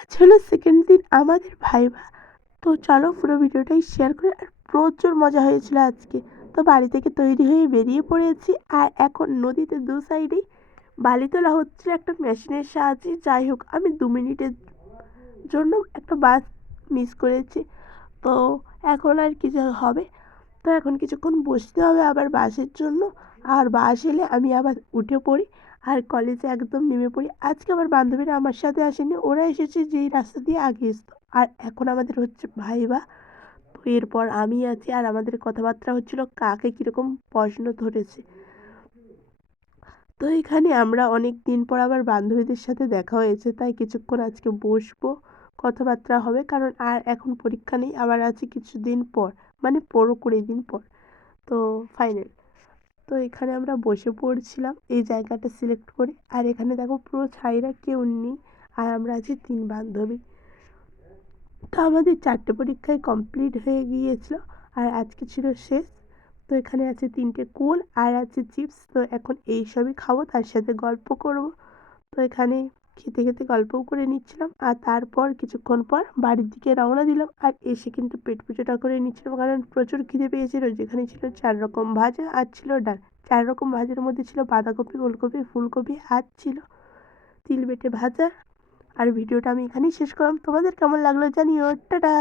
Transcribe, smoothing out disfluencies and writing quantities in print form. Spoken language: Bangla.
আজ হলো সেকেন্ড দিন আমাদের ভাইভা। তো চলো পুরো ভিডিওটাই শেয়ার করি। আর প্রচুর মজা হয়েছিল আজকে। তো বাড়ি থেকে তৈরি হয়ে বেরিয়ে পড়েছি, আর এখন নদীতে দু সাইডেই বালি তোলা হচ্ছে একটা মেশিনের সাহায্যে। যাই হোক, আমি 2 মিনিটের জন্য একটা বাস মিস করেছি। তো এখন আর কিছু হবে, তো এখন কিছুক্ষণ বসতে হবে আবার বাসের জন্য। আর বাস এলে আমি আবার উঠে পড়ি আর কলেজে একদম নেমে পড়ি। আজকে আমার বান্ধবীরা আমার সাথে আসেনি, ওরা এসেছে যেই রাস্তা দিয়ে আগে আসতো। আর এখন আমাদের হচ্ছে ভাইভা। তো এরপর আমি আছি, আর আমাদের কথাবার্তা হচ্ছিল কাকে কীরকম প্রশ্ন ধরেছে। তো এখানে আমরা অনেক দিন পর আবার বান্ধবীদের সাথে দেখা হয়েছে, তাই কিছুক্ষণ আজকে বসবো, কথাবার্তা হবে। কারণ আর এখন পরীক্ষা নেই, আবার আছে কিছুদিন পর, মানে 20 দিন পর তো ফাইনাল। তো এখানে আমরা বসে পড়ছিলাম এই জায়গাটা সিলেক্ট করে। আর এখানে দেখো পুরো ছাইরা কেউ নেই, আর আমরা আছি 3 বান্ধবী। তো আমাদের 4টে পরীক্ষায় কমপ্লিট হয়ে গিয়েছিল, আর আজকে ছিল শেষ। তো এখানে আছে 3টে কুল আর আছে চিপস। তো এখন এই সবই খাবো, তার সাথে গল্প করব। তো এখানে খেতে খেতে গল্পও করে নিচ্ছিলাম, আর তারপর কিছুক্ষণ পর বাড়ির দিকে রওনা দিলাম। আর এসে কিন্তু পেট পুজোটা করে নিচ্ছিলাম, কারণ প্রচুর খিদে পেয়েছিল। যেখানে ছিল 4 রকম ভাজা আর ছিল ডাল। 4 রকম ভাজার মধ্যে ছিল বাঁধাকপি, ওলকপি, ফুলকপি, আর ছিল তিল বেটে ভাজা। আর ভিডিওটা আমি এখানেই শেষ করলাম। তোমাদের কেমন লাগলো জানিও। টাটা।